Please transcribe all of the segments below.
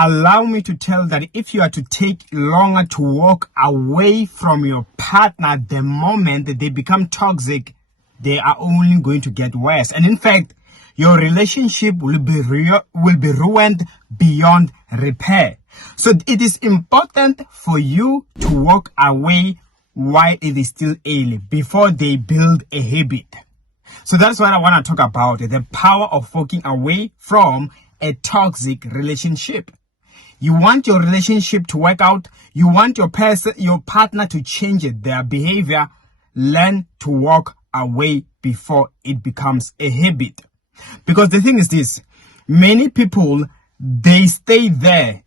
allow me to tell that if you are to take longer to walk away from your partner, the moment they become toxic, they are only going to get worse. And in fact, your relationship will be ruined beyond repair. So it is important for you to walk away while it is still early, before they build a habit. So that's what I want to talk about, the power of walking away from a toxic relationship. You want your relationship to work out. You want your partner to change their behavior. Learn to walk away before it becomes a habit. Because the thing is this, many people, they stay there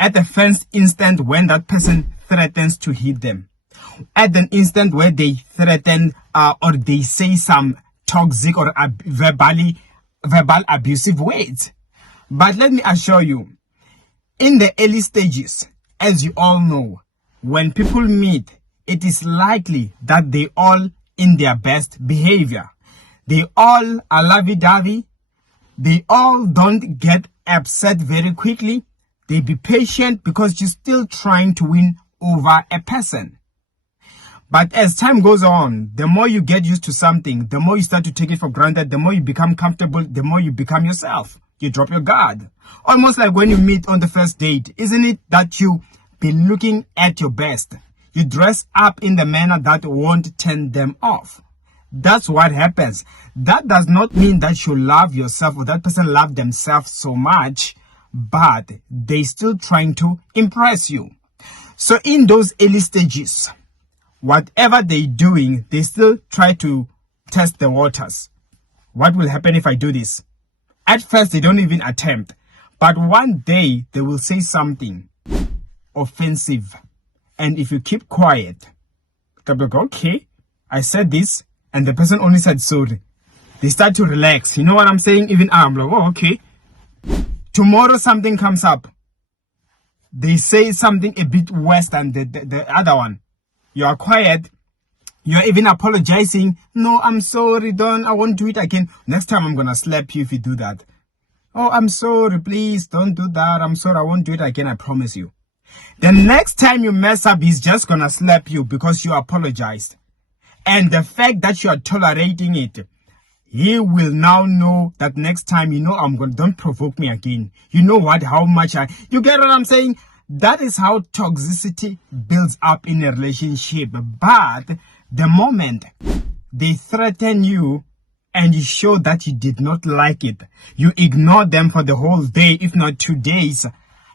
at the first instant when that person threatens to hit them. At the instant where they threaten or they say some toxic or verbal abusive words. But let me assure you, in the early stages, as you all know, when people meet, it is likely that they all in their best behavior. They all are lovey-dovey. They all don't get upset very quickly. They be patient because you're still trying to win over a person. But as time goes on, the more you get used to something, the more you start to take it for granted, the more you become comfortable, the more you become yourself. You drop your guard. Almost like when you meet on the first date, isn't it that you be looking at your best? You dress up in the manner that won't turn them off. That's what happens. That does not mean that you love yourself or that person love themselves so much, but they still trying to impress you. So in those early stages, whatever they're doing, they still try to test the waters. What will happen if I do this? At first, they don't even attempt. But one day, they will say something offensive. And if you keep quiet, they'll be like, okay, I said this, and the person only said sorry. They start to relax. You know what I'm saying? Even I'm like, oh, okay. Tomorrow, something comes up. They say something a bit worse than the other one. You are quiet. You're even apologizing. No, I'm sorry, I won't do it again. Next time I'm going to slap you if you do that. Oh, I'm sorry, please don't do that. I'm sorry, I won't do it again, I promise you. The next time you mess up, he's just going to slap you because you apologized. And the fact that you are tolerating it, he will now know that next time, don't provoke me again. You know what, you get what I'm saying? That is how toxicity builds up in a relationship. But the moment they threaten you and you show that you did not like it, you ignore them for the whole day, if not 2 days,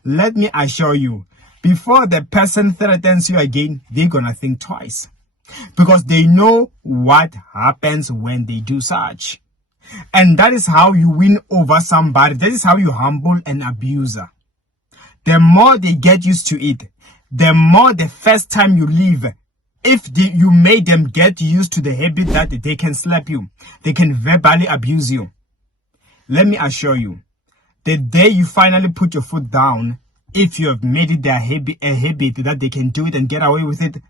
let me assure you, before the person threatens you again, they're gonna think twice. Because they know what happens when they do such. And that is how you win over somebody. That is how you humble an abuser. The more they get used to it, the more the first time you leave, you made them get used to the habit that they can slap you, they can verbally abuse you. Let me assure you, the day you finally put your foot down, if you have made it a habit that they can do it and get away with it,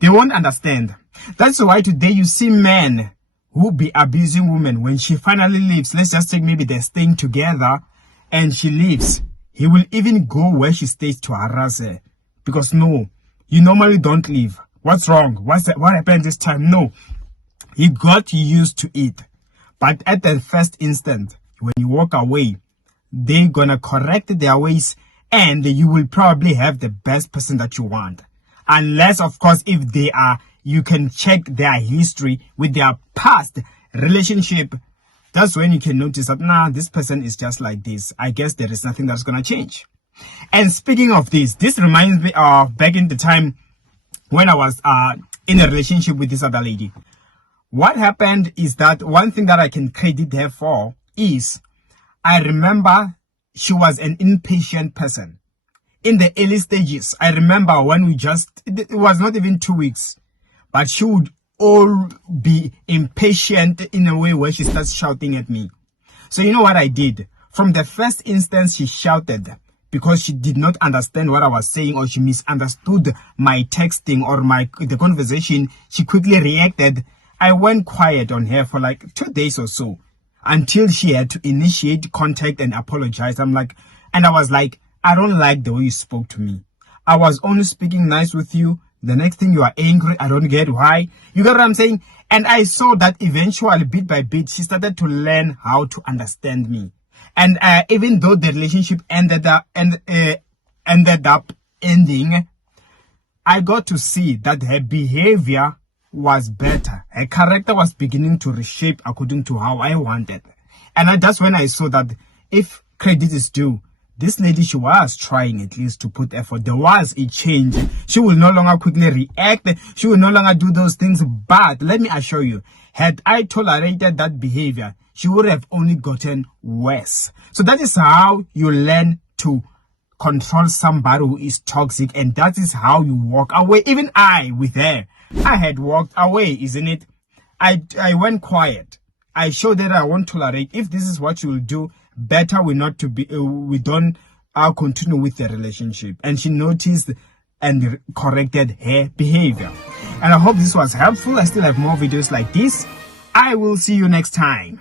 they won't understand. That's why today you see men who be abusing women. When she finally leaves, let's just take maybe they're staying together and she leaves, he will even go where she stays to harass her. Because no, you normally don't leave. What's wrong? What happened this time? No, he got used to it. But at the first instant, when you walk away, they're gonna correct their ways and you will probably have the best person that you want. Unless, of course, if they are, you can check their history with their past relationship. That's when you can notice that, nah, this person is just like this. I guess there is nothing that's going to change. And speaking of this reminds me of back in the time when I was in a relationship with this other lady. What happened is that one thing that I can credit her for is I remember she was an impatient person. In the early stages, I remember when it was not even 2 weeks, but she would all be impatient in a way where she starts shouting at me. So you know what I did? From the first instance, she shouted because she did not understand what I was saying or she misunderstood my texting or the conversation. She quickly reacted. I went quiet on her for like 2 days or so until she had to initiate contact and apologize. And I was like, I don't like the way you spoke to me. I was only speaking nice with you. The next thing you are angry. I don't get why. You get what I'm saying? And I saw that eventually, bit by bit, she started to learn how to understand me. And even though the relationship ended up ending, I got to see that her behavior was better. Her character was beginning to reshape according to how I wanted. And that's when I saw that if credit is due, this lady, she was trying at least to put effort. There was a change. She will no longer quickly react. She will no longer do those things. But let me assure you, had I tolerated that behavior, she would have only gotten worse. So that is how you learn to control somebody who is toxic. And that is how you walk away. Even I, with her, I had walked away, isn't it? I went quiet. I showed that I won't tolerate. If this is what you will do, better we not to be, we don't continue with the relationship. And she noticed and corrected her behavior. And I hope this was helpful. I still have more videos like this. I will see you next time.